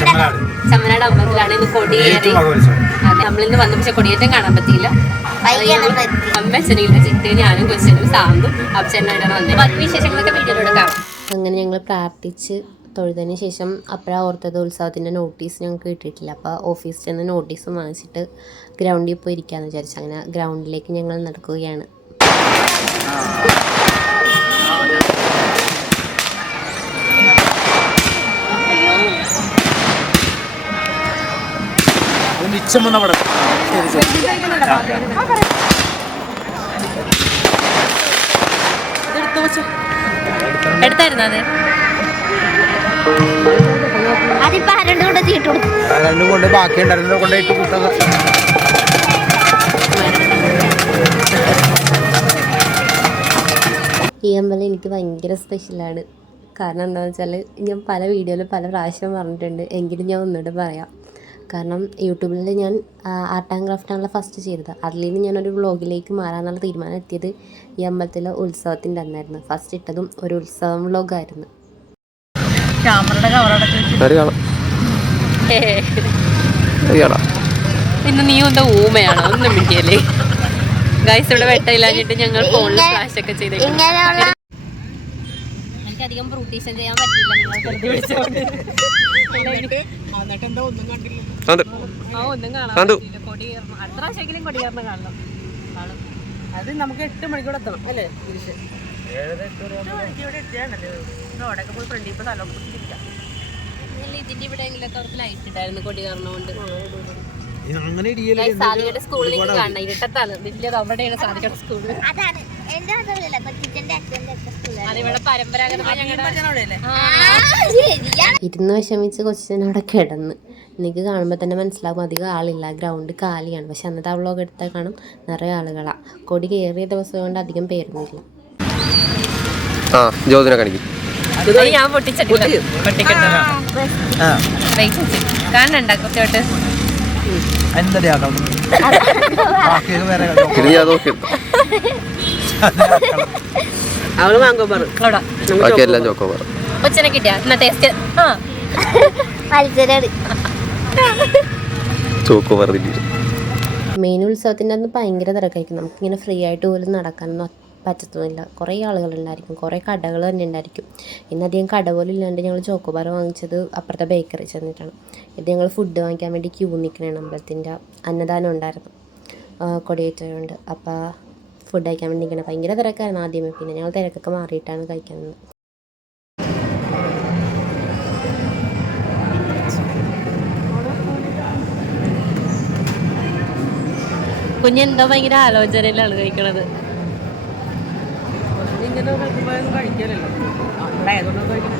ചമ്മനാട് അമ്പലത്തിലാണ് ഇന്ന് കൊടിയേറി. അതെ, നമ്മളിന്ന് വന്നു, പക്ഷെ കൊടിയേറ്റം കാണാൻ പറ്റിയില്ല. അമ്മ അച്ഛനില്ല, ചിത്ത്, ഞാനും കൊച്ചനും സാന്തും അച്ഛനായിട്ടാണ് വന്നത്. ബാക്കി വിശേഷങ്ങളൊക്കെ വീഡിയോയിലൂടെ കാണാം. അങ്ങനെ ഞങ്ങൾ പ്രാർത്ഥിച്ച് തൊഴുതിന് ശേഷം അപ്പോഴാണ് ഓർത്തത് ഉത്സവത്തിൻ്റെ നോട്ടീസ് ഞങ്ങൾക്ക് കിട്ടിയിട്ടില്ല. അപ്പോൾ ഓഫീസിൽ നിന്ന് നോട്ടീസ് വാങ്ങിച്ചിട്ട് ഗ്രൗണ്ടിൽ പോയി ഇരിക്കാമെന്ന് വിചാരിച്ചു. അങ്ങനെ ഗ്രൗണ്ടിലേക്ക് ഞങ്ങൾ നടക്കുകയാണ്. എടുത്തായിരുന്നു അത് കൊണ്ട് ബാക്കി കൊണ്ടുപോയിട്ട് കുട്ടത്. ഈ അമ്പലം എനിക്ക് ഭയങ്കര സ്പെഷ്യലാണ്. കാരണം എന്താണെന്ന് വെച്ചാൽ ഞാൻ പല വീഡിയോയിലും പല പ്രാവശ്യം പറഞ്ഞിട്ടുണ്ട്, എങ്കിലും ഞാൻ ഒന്നുകൂടെ പറയാം. കാരണം യൂട്യൂബിൽ ഞാൻ ആർട്ട് ആൻഡ് ക്രാഫ്റ്റാണല്ലോ ഫസ്റ്റ് ചെയ്തത്. അതിൽ നിന്ന് ഞാനൊരു വ്ളോഗിലേക്ക് മാറാമെന്നുള്ള തീരുമാനം എത്തിയത് ഈ അമ്പലത്തിലെ ഉത്സവത്തിൻ്റെ അന്നായിരുന്നു. ഫസ്റ്റ് ഇട്ടതും ഒരു ഉത്സവം വ്ളോഗായിരുന്നു. പിന്നെ നീ എന്താ ഊമയാണോ? ഒന്നും മിണ്ടിയല്ലേ ഗൈസ്. ഇവിടെ വെട്ടയില്ലാഞ്ഞിട്ട് ഞങ്ങൾ ഫോണിൽ ഫ്ലാഷ് ഒക്കെ ചെയ്തിട്ടുണ്ട്. എനിക്കധികം ബ്രൂട്ടീഷൻ ചെയ്യാൻ പറ്റില്ല. ഒന്നും കാണാൻ കൊടിയേറണം. അടുത്ത പ്രാവശ്യമെങ്കിലും കൊടിയേറണം കാണണം. അത് നമുക്ക് 8 മണിക്കൂടെ എത്തണം അല്ലേ? റോഡൊക്കെ പോയി ഫ്രണ്ടിൽ ഇപ്പോൾ സ്ഥലം കൊടുത്തിരിക്കാം. ഇതിന്റെ ഇവിടെ അവർക്ക് ലൈറ്റ് ഇട്ടായിരുന്നു കൊടി കാരണമുണ്ട്. സാധികയുടെ സ്കൂളിലേക്ക് കാണണം. ഇരുട്ടത്താണ് വലിയത്. അവിടെയാണ് സാധികയുടെ സ്കൂൾ. അതിവിടെ പരമ്പരാഗതമായി ഇരുന്ന് വിഷമിച്ച് കൊച്ചിനവിടെ കിടന്ന്. എനിക്ക് കാണുമ്പോൾ തന്നെ മനസ്സിലാകും അധികം ആളില്ല, ഗ്രൗണ്ട് കാലിയാണ്. പക്ഷെ അന്നത്തെ വ്ളോഗ് എടുത്താൽ കാണും നിറയെ ആളുകളാണ്. കൊടി കയറിയ ദിവസം കൊണ്ട് അധികം പേരൊന്നുമില്ല. ഞാൻ പൊട്ടിച്ചിട്ടില്ല. കാണണ്ട കൊച്ചോട്ട് അവള് വാങ്ങോ കൊച്ചനെ കിട്ടിയ ടേസ്റ്റ്. മെയിൻ ഉത്സവത്തിൻ്റെ അന്ന് ഭയങ്കര തിരക്കായിരിക്കും. നമുക്കിങ്ങനെ ഫ്രീ ആയിട്ട് പോലും നടക്കാനൊന്നും പറ്റത്തൊന്നുമില്ല. കുറേ ആളുകളുണ്ടായിരിക്കും, കുറേ കടകൾ തന്നെ ഉണ്ടായിരിക്കും. ഇന്നധികം കട പോലും ഇല്ലാണ്ട് ഞങ്ങൾ ചോക്കോബാർ വാങ്ങിച്ചത് അപ്പുറത്തെ ബേക്കറി ചെന്നിട്ടാണ്. ഇത് ഞങ്ങൾ ഫുഡ് വാങ്ങിക്കാൻ വേണ്ടി ക്യൂ നിൽക്കണേണ്. അമ്പലത്തിൻ്റെ അന്നദാനം ഉണ്ടായിരുന്നു കൊടിയേറ്റമുണ്ട്. അപ്പോൾ ഫുഡ് കഴിക്കാൻ വേണ്ടി നിൽക്കണം. ഭയങ്കര തിരക്കായിരുന്നു ആദ്യമേ. പിന്നെ ഞങ്ങൾ തിരക്കൊക്കെ മാറിയിട്ടാണ് കഴിക്കുന്നത്. കുഞ്ഞെന്തോ ഭയങ്കര ആലോചനയിലാണ് കഴിക്കണത്. കഴിക്കാനല്ലോ ഉണ്ടായതുകൊണ്ടൊന്നും കഴിക്കണം.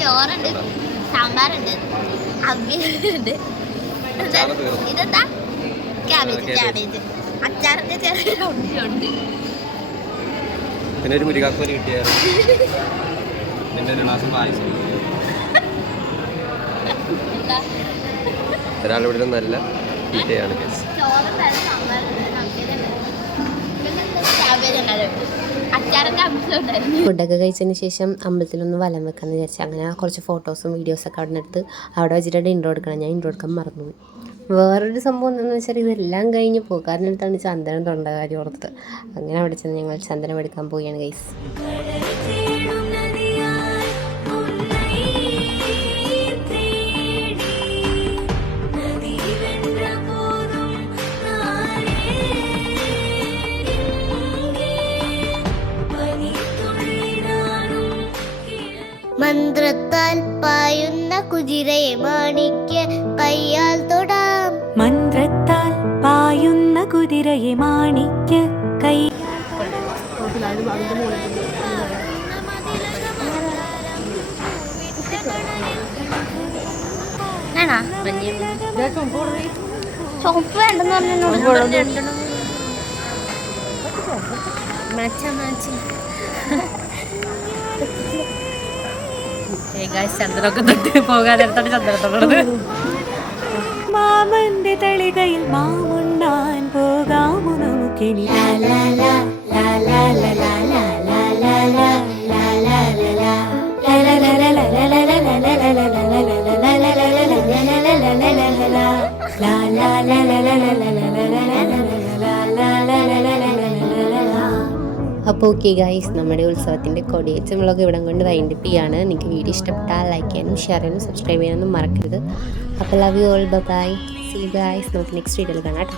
ചോറുണ്ട്, സാമ്പാറുണ്ട്, അവിയലുണ്ട്, ഇതെന്താ ക്യാബേജ്, അച്ചാറിന്റെ ചെറിയ ഉണ്ട്. പിന്നെ ഒരു മുരിങ്ങാക്കോല് കിട്ടിയായിരുന്നു. ഒരാളിവിടെ നല്ല തീറ്റയാണ്. ഫുഡൊക്കെ കഴിച്ചതിന് ശേഷം അമ്പലത്തിലൊന്ന് വലം വെക്കാമെന്ന് വിചാരിച്ചു. അങ്ങനെ കുറച്ച് ഫോട്ടോസും വീഡിയോസൊക്കെ അവിടെ നിന്ന് എടുത്ത് അവിടെ വെച്ചിട്ട് ഇൻട്രോ എടുക്കണം. ഞാൻ ഇൻട്രോ എടുക്കാൻ മറന്നുപോയി. വേറൊരു സംഭവം എന്താണെന്ന് വെച്ചാൽ ഇതെല്ലാം കഴിഞ്ഞ് പോകാറിനടുത്താണ് ചന്ദനം തൊണ്ട കാര്യം ഓർത്ത്. അങ്ങനെ അവിടെ ചെന്ന് ഞങ്ങൾ ചന്ദനം എടുക്കാൻ പോവുകയാണ് ഗൈസ്. മന്ത്രത്താൽ പായുന്ന കുതിരയെ മാണിക്യ കയ്യാൽ തൊടാം. മന്ത്രത്താൽ പായുന്ന കുതിരയെ മാണിക്യ കൈ. വേണോ ചുവപ്പ് വേണ്ടെന്ന് പറഞ്ഞു. ചന്ദ്രനൊക്കെ തൊട്ട് പോകാൻ നേരത്താണ് ചന്ദ്രത്തോടുള്ളത്. മാമന്റെ തളികയിൽ മാമുണ്ണാൻ പോകാമോ നമുക്കിനി. അപ്പോൾ ഓക്കെ ഗൈസ്, നമ്മുടെ ഉത്സവത്തിൻ്റെ കൊടിയേറ്റം വ്ളോഗ് ഇവിടെ കൊണ്ട് വൈൻഡപ്പ് ചെയ്യാണ്. നിങ്ങൾക്ക് വീഡിയോ ഇഷ്ടപ്പെട്ടാൽ ലൈക്ക് ചെയ്യാനും ഷെയർ ചെയ്യാനും സബ്സ്ക്രൈബ് ചെയ്യാനൊന്നും മറക്കരുത്. അപ്പോൾ love you all, bye. See you guys. നമുക്ക് നെക്സ്റ്റ് വീഡിയോയിൽ കാണാം കേട്ടോ.